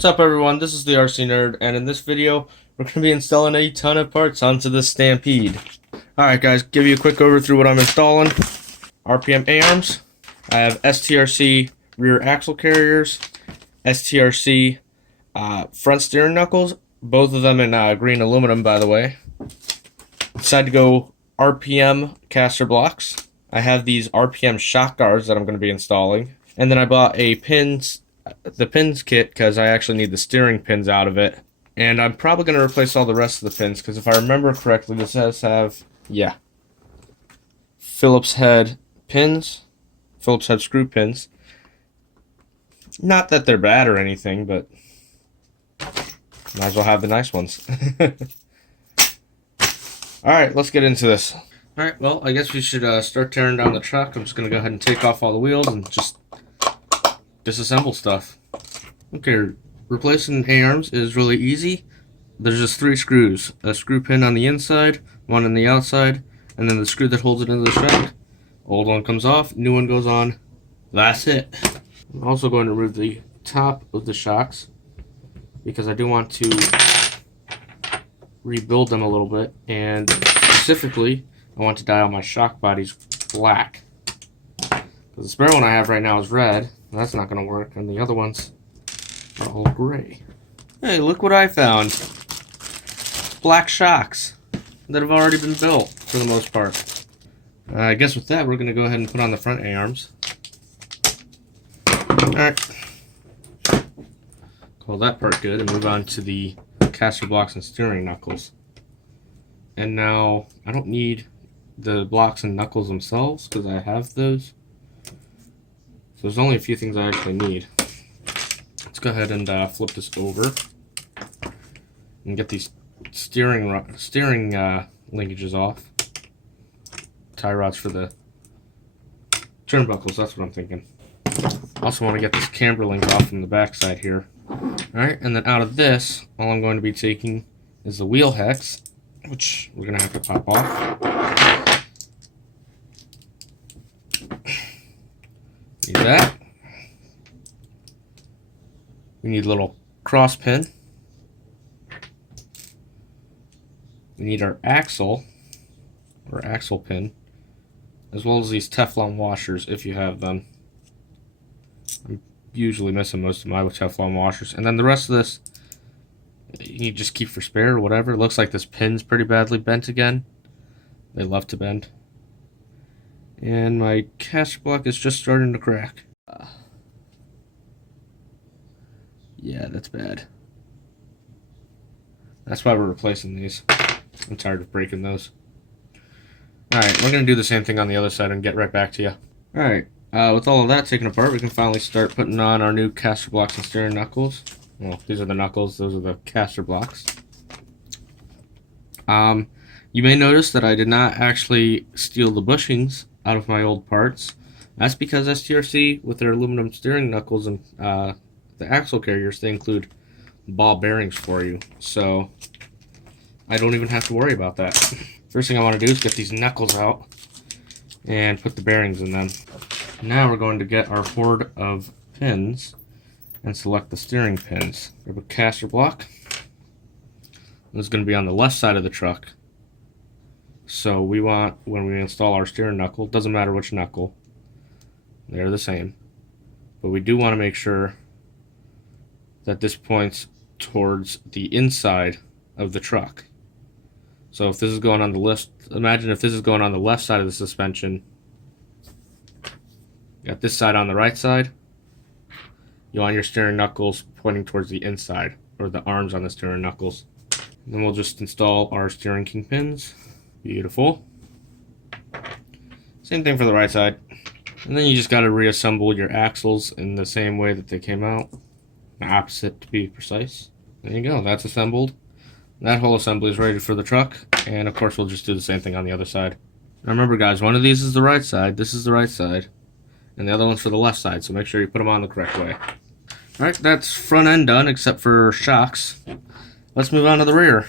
What's up everyone, this is the RC Nerd, and in this video, we're going to be installing a ton of parts onto the Stampede. Alright guys, give you a quick overview of what I'm installing. RPM A-arms, I have STRC rear axle carriers, STRC front steering knuckles, both of them in green aluminum by the way. Decided to go RPM caster blocks. I have these RPM shock guards that I'm going to be installing, and then I bought the pins kit because I actually need the steering pins out of it. And I'm probably going to replace all the rest of the pins because if I remember correctly, this does have, Phillips head pins, Phillips head screw pins. Not that they're bad or anything, but might as well have the nice ones. Alright, let's get into this. Alright, well, I guess we should start tearing down the truck. I'm just going to go ahead and take off all the wheels and just disassemble stuff. Okay, replacing A-arms is really easy. There's just 3 screws. A screw pin on the inside, one on the outside, and then the screw that holds it into the shock. Old one comes off, new one goes on. That's it. I'm also going to remove the top of the shocks because I do want to rebuild them a little bit, and specifically I want to dye all my shock bodies black. Because the spare one I have right now is red. That's not going to work, and the other ones are all gray. Hey, look what I found. Black shocks that have already been built, for the most part. I guess with that, we're going to go ahead and put on the front A-arms. Alright. Call that part good, and move on to the caster blocks and steering knuckles. And now, I don't need the blocks and knuckles themselves, because I have those. So there's only a few things I actually need. Let's go ahead and flip this over and get these steering linkages off. Tie rods for the turnbuckles, that's what I'm thinking. Also want to get this camber link off from the back side here. Alright, and then out of this, all I'm going to be taking is the wheel hex, which we're going to have to pop off. Need that. We need a little cross pin. We need our axle, or axle pin, as well as these Teflon washers if you have them. I'm usually missing most of my Teflon washers. And then the rest of this, you just keep for spare or whatever. It looks like this pin's pretty badly bent again. They love to bend. And my caster block is just starting to crack. Yeah, that's bad. That's why we're replacing these. I'm tired of breaking those. Alright, we're going to do the same thing on the other side and get right back to you. Alright, with all of that taken apart, we can finally start putting on our new caster blocks and steering knuckles. Well, these are the knuckles, those are the caster blocks. You may notice that I did not actually steal the bushings out of my old parts. That's because STRC, with their aluminum steering knuckles and the axle carriers, they include ball bearings for you. So I don't even have to worry about that. First thing I want to do is get these knuckles out and put the bearings in them. Now we're going to get our hoard of pins and select the steering pins. Grab a caster block. This is going to be on the left side of the truck. So we want, when we install our steering knuckle, doesn't matter which knuckle, they're the same. But we do want to make sure that this points towards the inside of the truck. So if this is going on the left, imagine if this is going on the left side of the suspension, you got this side on the right side, you want your steering knuckles pointing towards the inside, or the arms on the steering knuckles. And then we'll just install our steering kingpins. Beautiful. Same thing for the right side. And then you just got to reassemble your axles in the same way that they came out. The opposite, to be precise. There you go, that's assembled. That whole assembly is ready for the truck. And of course we'll just do the same thing on the other side. Now remember guys, one of these is the right side, this is the right side, and the other one's for the left side, so make sure you put them on the correct way. Alright, that's front end done except for shocks. Let's move on to the rear.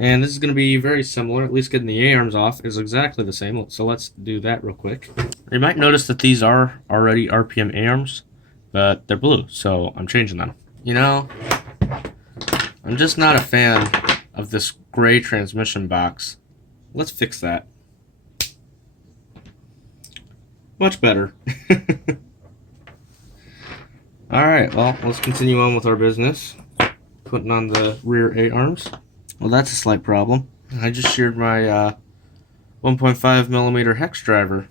And this is going to be very similar, at least getting the A-arms off is exactly the same, so let's do that real quick. You might notice that these are already RPM A-arms, but they're blue, so I'm changing them. You know, I'm just not a fan of this gray transmission box. Let's fix that. Much better. Alright, well, let's continue on with our business. Putting on the rear A-arms. Well, that's a slight problem. I just sheared my 1.5 millimeter hex driver.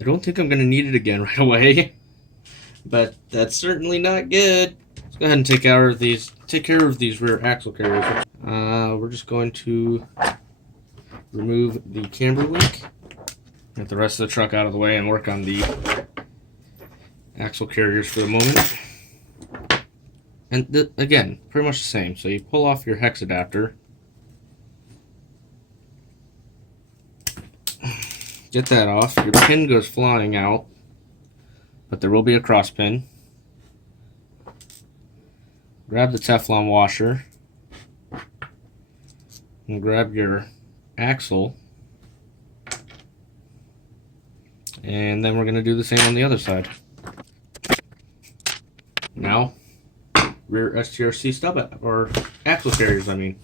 I don't think I'm going to need it again right away. But that's certainly not good. Let's go ahead and take care of these rear axle carriers. We're just going to remove the camber link, get the rest of the truck out of the way, and work on the axle carriers for the moment. And again, pretty much the same. So you pull off your hex adapter, get that off. Your pin goes flying out, but there will be a cross pin. Grab the Teflon washer and grab your axle, and then we're going to do the same on the other side. Now, rear STRC stub, or axle carriers, I mean.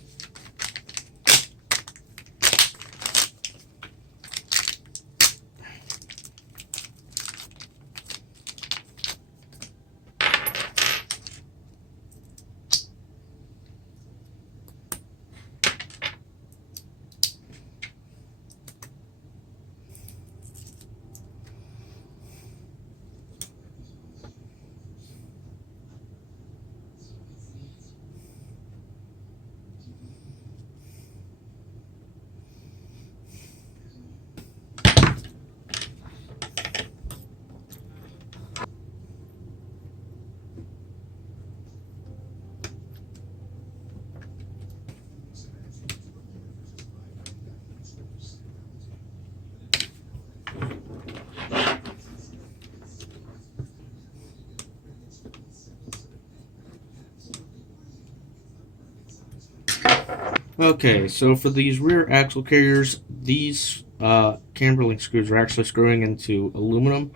Okay, so for these rear axle carriers, these camber link screws are actually screwing into aluminum,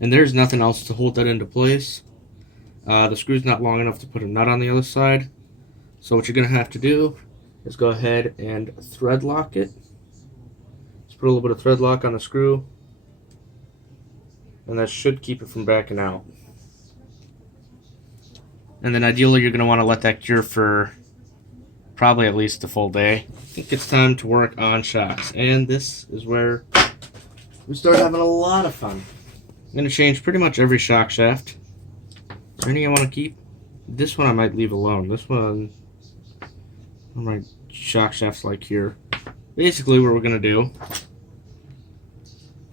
and there's nothing else to hold that into place. The screw's not long enough to put a nut on the other side, so what you're going to have to do is go ahead and thread lock it. Just put a little bit of thread lock on the screw, and that should keep it from backing out. And then ideally you're going to want to let that cure for probably at least a full day. I think it's time to work on shocks, and this is where we start having a lot of fun. I'm going to change pretty much every shock shaft. Is there any I want to keep? This one I might leave alone. This one my shock shafts like here. Basically what we're going to do,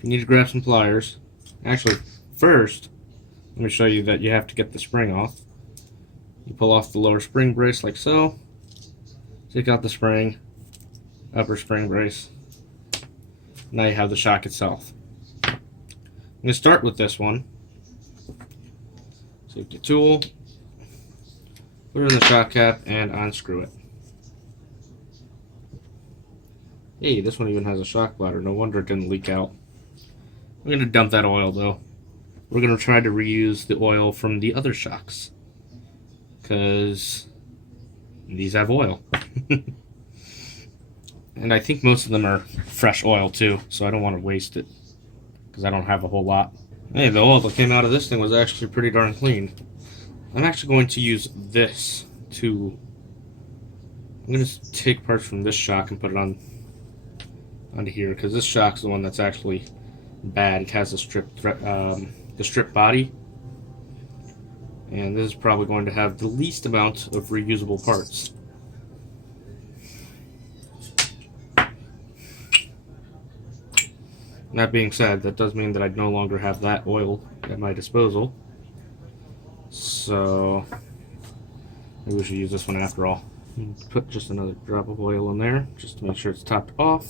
you need to grab some pliers. Actually, first, let me show you that you have to get the spring off. You pull off the lower spring brace like so. Take out the spring, upper spring brace. Now you have the shock itself. I'm going to start with this one. Take the tool, put it in the shock cap, and unscrew it. Hey, this one even has a shock bladder. No wonder it didn't leak out. I'm going to dump that oil though. We're going to try to reuse the oil from the other shocks, because these have oil. And I think most of them are fresh oil too, so I don't want to waste it, because I don't have a whole lot. Hey, the oil that came out of this thing was actually pretty darn clean. I'm actually going to use this to... I'm going to take parts from this shock and put it on onto here, because this shock's the one that's actually bad. It has the strip body, and this is probably going to have the least amount of reusable parts. That being said, that does mean that I no longer have that oil at my disposal, so maybe we should use this one after all. Put just another drop of oil in there just to make sure it's topped off.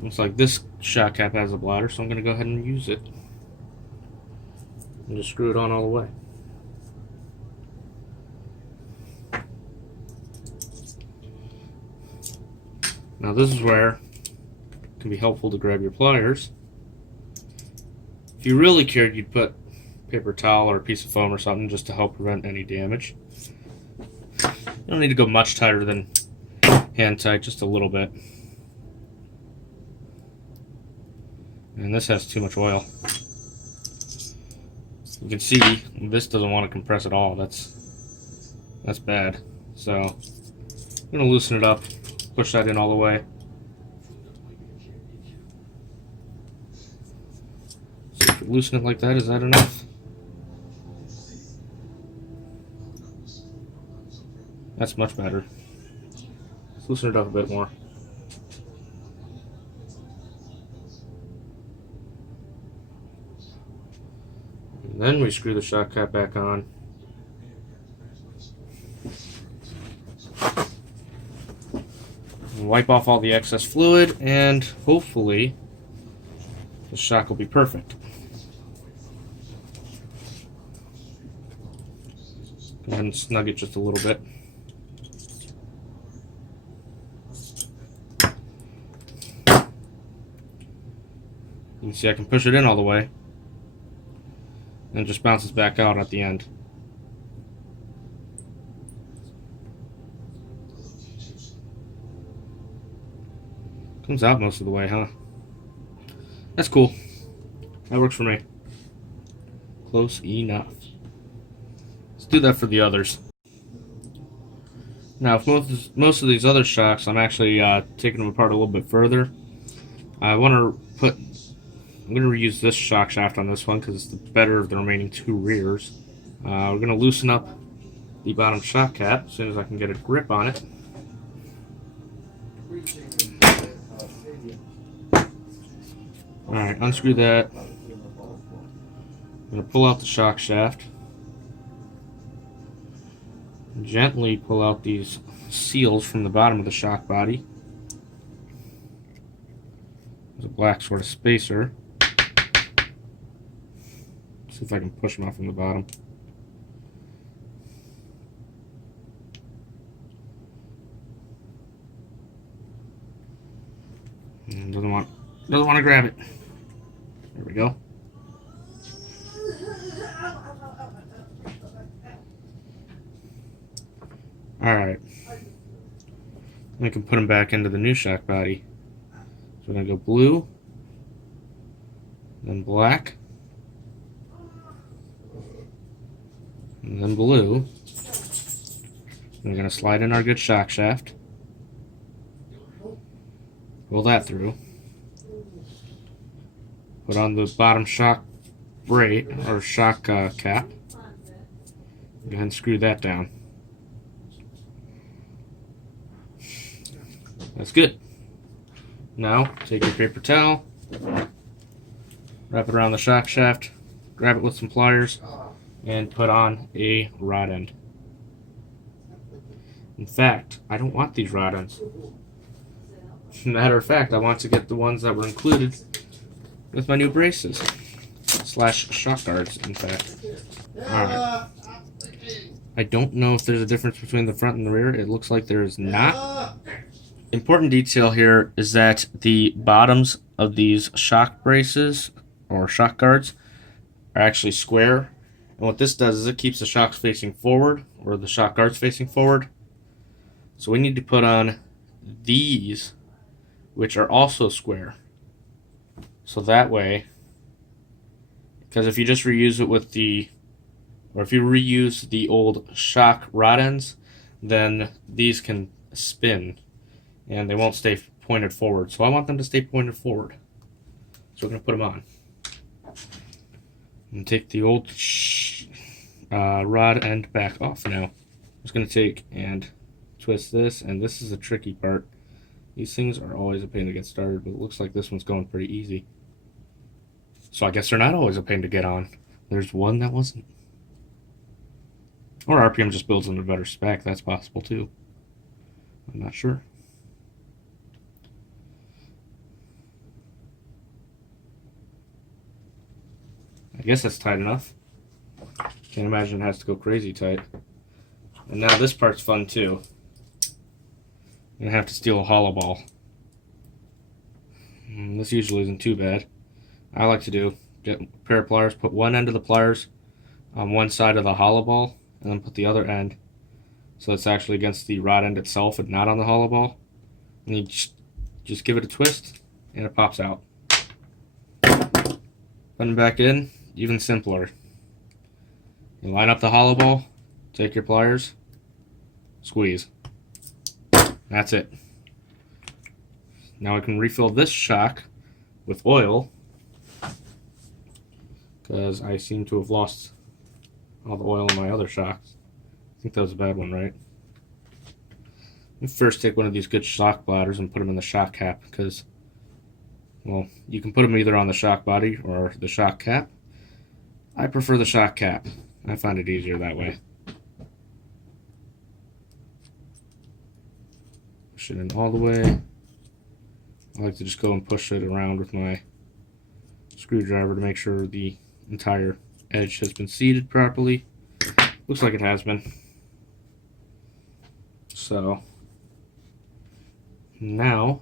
Looks like this shock cap has a bladder, so I'm going to go ahead and use it and just screw it on all the way. Now this is where it can be helpful to grab your pliers. If you really cared, you'd put paper towel or a piece of foam or something just to help prevent any damage. You don't need to go much tighter than hand tight, just a little bit. And this has too much oil. You can see this doesn't want to compress at all. That's bad. So I'm gonna loosen it up, push that in all the way. So if you loosen it like that, is that enough? That's much better. Let's loosen it up a bit more. And then we screw the shock cap back on. And wipe off all the excess fluid, and hopefully the shock will be perfect. Go ahead and snug it just a little bit. You can see I can push it in all the way, and it just bounces back out at the end. Comes out most of the way, huh? That's cool. That works for me. Close enough. Let's do that for the others. Now, if most of these other shocks, I'm actually taking them apart a little bit further. I'm going to reuse this shock shaft on this one because it's the better of the remaining two rears. We're going to loosen up the bottom shock cap as soon as I can get a grip on it. Alright, unscrew that. I'm going to pull out the shock shaft. Gently pull out these seals from the bottom of the shock body. There's a black sort of spacer. See if I can push them off from the bottom. And doesn't want to grab it. There we go. Alright. We can put them back into the new shock body. So we're going to go blue, then black, and then blue. We're going to slide in our good shock shaft. Pull that through. Put on the bottom shock braid, or shock cap. Go ahead and screw that down. That's good. Now, take your paper towel, wrap it around the shock shaft, grab it with some pliers, and put on a rod end. In fact, I don't want these rod ends. Matter of fact, I want to get the ones that were included with my new braces. Slash shock guards, in fact. Alright. I don't know if there's a difference between the front and the rear. It looks like there is not. Important detail here is that the bottoms of these shock braces, or shock guards, are actually square. And what this does is it keeps the shocks facing forward, or the shock guards facing forward. So we need to put on these, which are also square. So that way, because if you just reuse it with the, or if you reuse the old shock rod ends, then these can spin and they won't stay pointed forward. So I want them to stay pointed forward. So we're going to put them on. And take the old rod end back off now. I'm just going to take and twist this, and this is a tricky part. These things are always a pain to get started, but it looks like this one's going pretty easy. So I guess they're not always a pain to get on. There's one that wasn't. Or RPM just builds in a better spec. That's possible too. I'm not sure. I guess that's tight enough. Can't imagine it has to go crazy tight. And now this part's fun too. I'm gonna have to steal a hollow ball. This usually isn't too bad. I like to do get a pair of pliers, put one end of the pliers on one side of the hollow ball, and then put the other end so it's actually against the rod end itself and not on the hollow ball. And you just give it a twist, and it pops out. Putting it back in, even simpler. You line up the hollow ball, take your pliers, squeeze. That's it. Now I can refill this shock with oil, because I seem to have lost all the oil in my other shocks. I think that was a bad one, right? Let me first take one of these good shock bladders and put them in the shock cap, because, well, you can put them either on the shock body or the shock cap. I prefer the shock cap. I find it easier that way. Push it in all the way. I like to just go and push it around with my screwdriver to make sure the entire edge has been seated properly. Looks like it has been. So now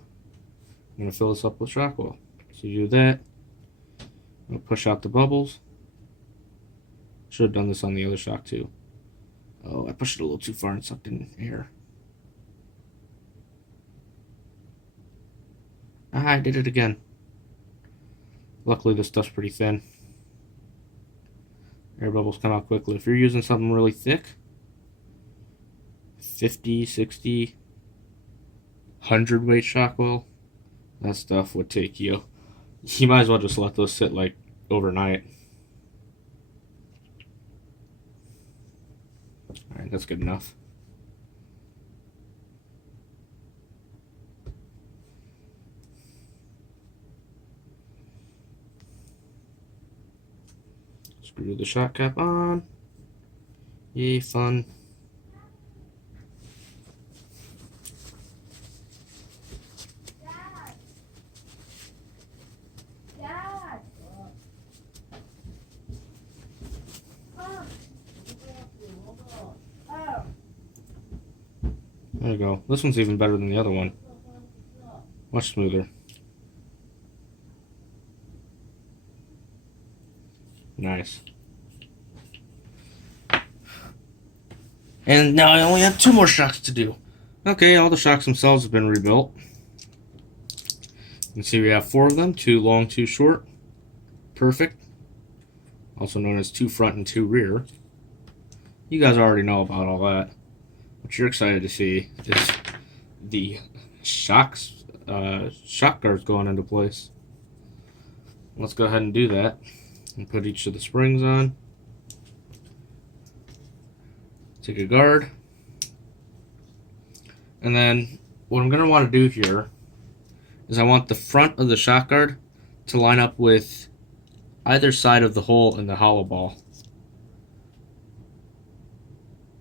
I'm going to fill this up with shock oil. So you do that. I'm going to push out the bubbles. Should have done this on the other shock too. Oh, I pushed it a little too far and sucked in air. Ah, I did it again. Luckily this stuff's pretty thin. Air bubbles come out quickly. If you're using something really thick, 50, 60, 100 weight shock oil, that stuff would take you. You might as well just let those sit like overnight. Alright, that's good enough. Screw the shock cap on. Yay, fun. There you go. This one's even better than the other one. Much smoother. Nice. And now I only have 2 more shocks to do. Okay, all the shocks themselves have been rebuilt. You can see we have 4 of them, 2 long, 2 short. Perfect. Also known as 2 front and 2 rear. You guys already know about all that. What you're excited to see is the shock guards going into place. Let's go ahead and do that. And put each of the springs on. Take a guard. And then what I'm going to want to do here is I want the front of the shock guard to line up with either side of the hole in the hollow ball.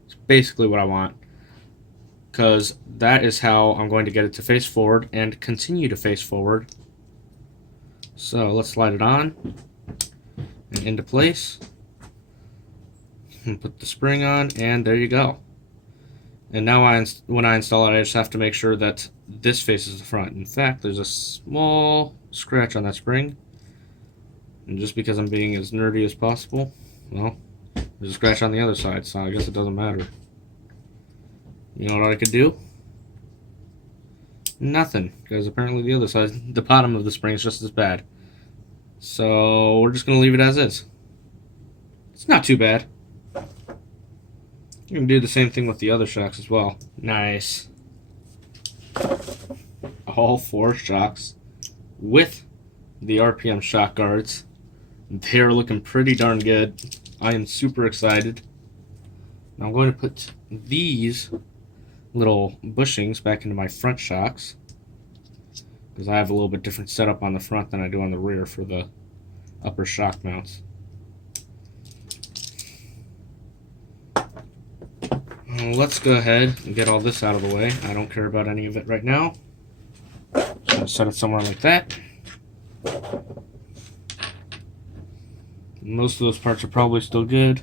It's basically what I want, because that is how I'm going to get it to face forward and continue to face forward. So let's slide it on and into place and put the spring on, and there you go. And now when I install it, I just have to make sure that this faces the front. In fact, there's a small scratch on that spring, and just because I'm being as nerdy as possible, well, there's a scratch on the other side, so I guess it doesn't matter. You know what I could do? Nothing, because apparently the other side, the bottom of the spring is just as bad. So we're just going to leave it as is. It's not too bad. You can do the same thing with the other shocks as well. Nice. All 4 shocks with the RPM shock guards. They are looking pretty darn good. I am super excited. Now I'm going to put these little bushings back into my front shocks, because I have a little bit different setup on the front than I do on the rear for the upper shock mounts. Let's go ahead and get all this out of the way. I don't care about any of it right now. Just going to set it somewhere like that. Most of those parts are probably still good.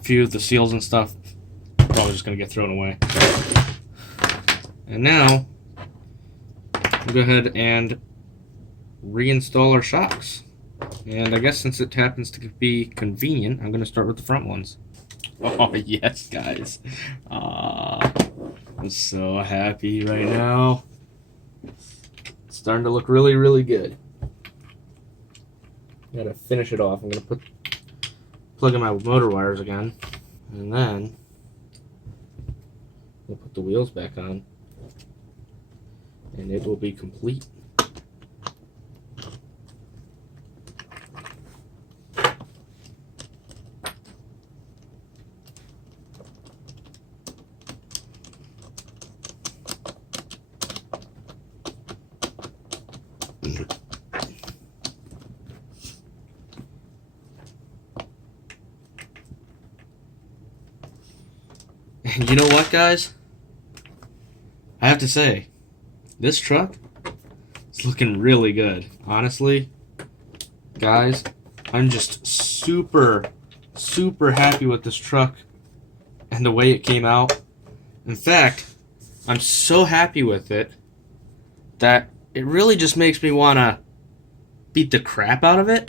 A few of the seals and stuff are probably just going to get thrown away. And now we'll go ahead and reinstall our shocks. And I guess since it happens to be convenient, I'm going to start with the front ones. Oh, yes, guys. I'm so happy right now. It's starting to look really, really good. Gotta finish it off. I'm going to plug in my motor wires again. And then we'll put the wheels back on. And it will be complete. And you know what, guys? I have to say, this truck is looking really good. Honestly, guys, I'm just super, super happy with this truck and the way it came out. In fact, I'm so happy with it that it really just makes me want to beat the crap out of it.